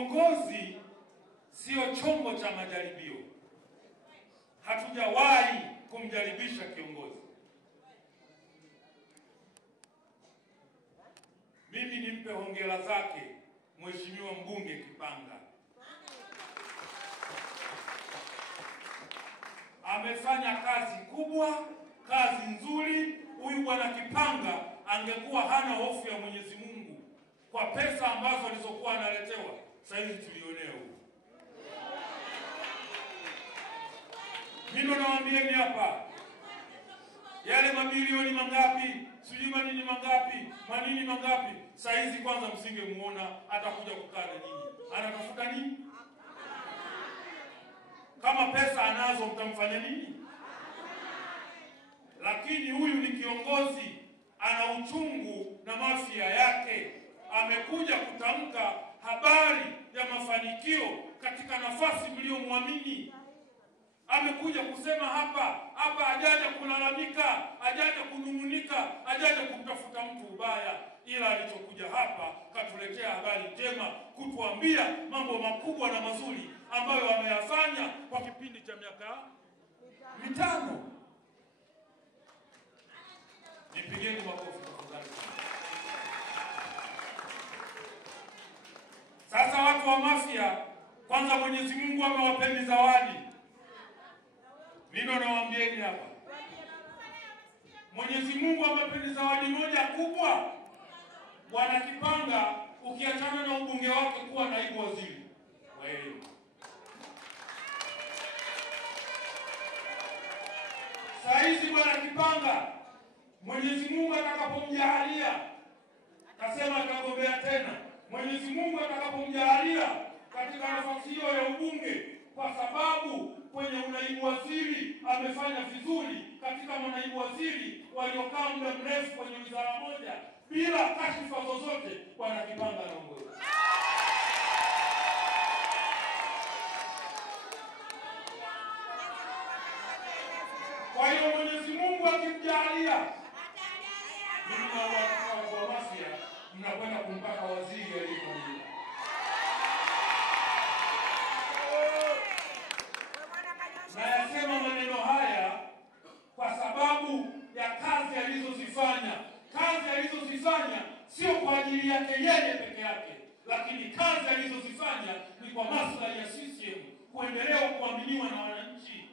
Uongozi sio chombo cha majaribio. Hatujawahi kumjaribisha kiongozi. Mimi nimpe hongera zake Mheshimiwa Mbunge Kipanga. Amefanya kazi kubwa, kazi nzuri. Huyu bwana Kipanga angekuwa hana hofu ya Mwenyezi Mungu kwa pesa ambazo alizokuwa analetewa, sasa hivi tulionea huko. Mimi nawaambieni hapa, yale mabilioni mangapi, sijui manini mangapi, manini mangapi, sasa hizi kwanza msingemuona atakuja kukaa na nyinyi. Anatafuta nini? Kama pesa anazo mtamfanya nini? Lakini huyu ni kiongozi, ana uchungu na mafia yake. Amekuja kutamka habari ya mafanikio katika nafasi mliomwamini. Amekuja kusema hapa hajaja kulalamika, hajaja kunung'unika, hajaja kumtafuta mtu ubaya, ila alichokuja hapa katuletea habari njema, kutuambia mambo makubwa na mazuri ambayo ameyafanya kwa kipindi cha miaka 5. Nipigeni makofi tafadhali. Sasa watu wa mafia, kwanza Mwenyezi Mungu amewapeni zawadi. Mimi nawaambieni hapa, Mwenyezi Mungu amewapeni zawadi moja kubwa. Bwana Kipanga, ukiachana na ubunge wake, kuwa naibu waziri wa elimu. Sasa hizi Bwana Kipanga, Mwenyezi Mungu atakapomjalia, kasema atagombea tena. Mwenyezi Mungu atakapomjalia katika nafasi hiyo ya ubunge, kwa sababu kwenye unaibu waziri amefanya vizuri katika manaibu waziri waliokaa muda mrefu kwenye wizara moja bila kashifa zozote, Bwana Kipanga anaongoza. Kwa hiyo Mwenyezi Mungu akimjalia, mimi na watu wa mafia mnakwenda kumpaka waziri aliyekamilika. Nayasema maneno haya kwa sababu ya kazi alizozifanya. Kazi alizozifanya sio kwa ajili yake yeye peke yake, lakini kazi alizozifanya ni kwa maslahi ya CCM kuendelea kuaminiwa na wananchi.